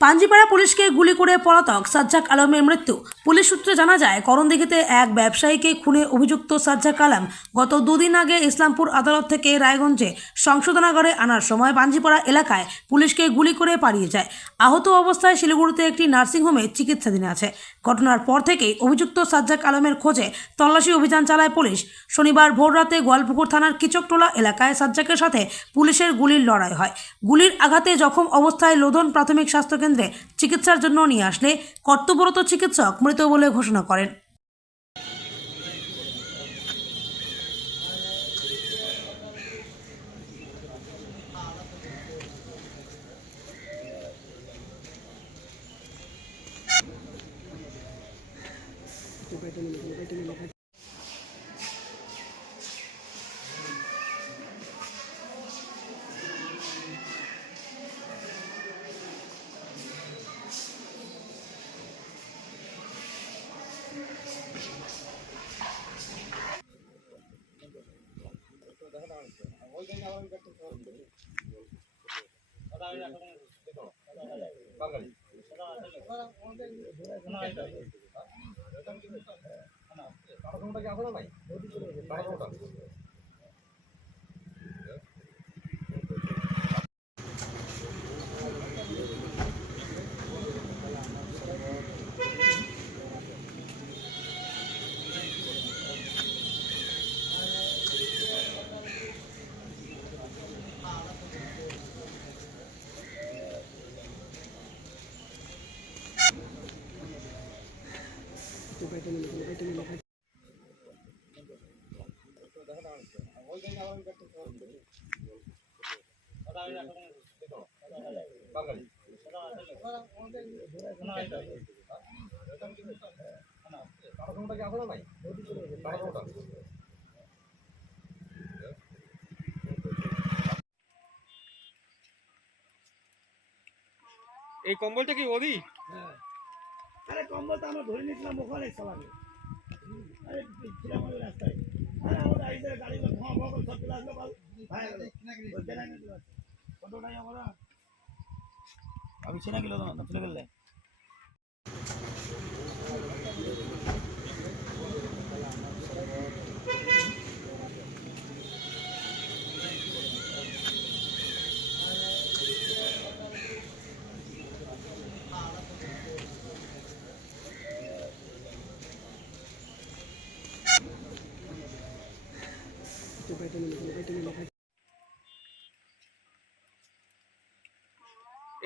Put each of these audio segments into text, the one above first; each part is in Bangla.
পাঞ্জিপাড়া পুলিশকে গুলি করে পলাতক সাজ্জাক আলমের মৃত্যু। পুলিশ সূত্রে জানা যায়, করণদিঘিতে এক ব্যবসায়ীকে খুনে অভিযুক্ত সাজ্জাক আলম গত দুদিন আগে ইসলামপুর আদালত থেকে রায়গঞ্জে সংশোধনাগারে আনার সময় পাঞ্জিপাড়া এলাকায় পুলিশকে গুলি করে পালিয়ে যায়। আহত অবস্থায় শিলিগুড়িতে একটি নার্সিংহোমে চিকিৎসাধীন আছে। ঘটনার পর থেকেই অভিযুক্ত সাজ্জাক আলমের খোঁজে তল্লাশি অভিযান চালায় পুলিশ। শনিবার ভোররাতে গোয়ালপুকুর থানার কিচকটোলা এলাকায় সাজ্জাকের সাথে পুলিশের গুলির লড়াই হয়। গুলির আঘাতে জখম অবস্থায় লোধন প্রাথমিক স্বাস্থ্য কেন্দ্রে চিকিৎসার জন্য নিয়ে আসলে কর্তব্যরত চিকিৎসক মৃত বলে ঘোষণা করেন। এই কম্বলটা কি ওদি? হ্যাঁ, আরে কম্বল তো আমরা ধরে নিয়েছিলাম ওখানে সবাই। আরে ছিলাম ওই রাস্তায়। আরে আমাদের আইসে গাড়িগুলো ধোঁয়া ফোঁয়া করে সব চলে আসলো বল। কতটাই আমরা আমি চেনা গেল না চলে গেলে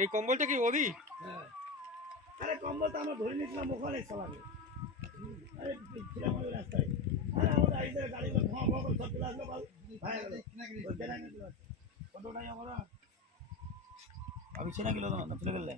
এই কম্বলটা কি ওদি? হ্যাঁ, আরে কম্বল তো আমরা ধরে নিয়েছিলাম ওখানে সবাই। আরে ছিলাম ওই রাস্তায়। আরে আমাদের আইসে গাড়িগুলো ধোঁয়া ফোঁয়া করে সব চলে আসলো বল। কতটাই আমরা আমি চেনা গেল না চলে গেলে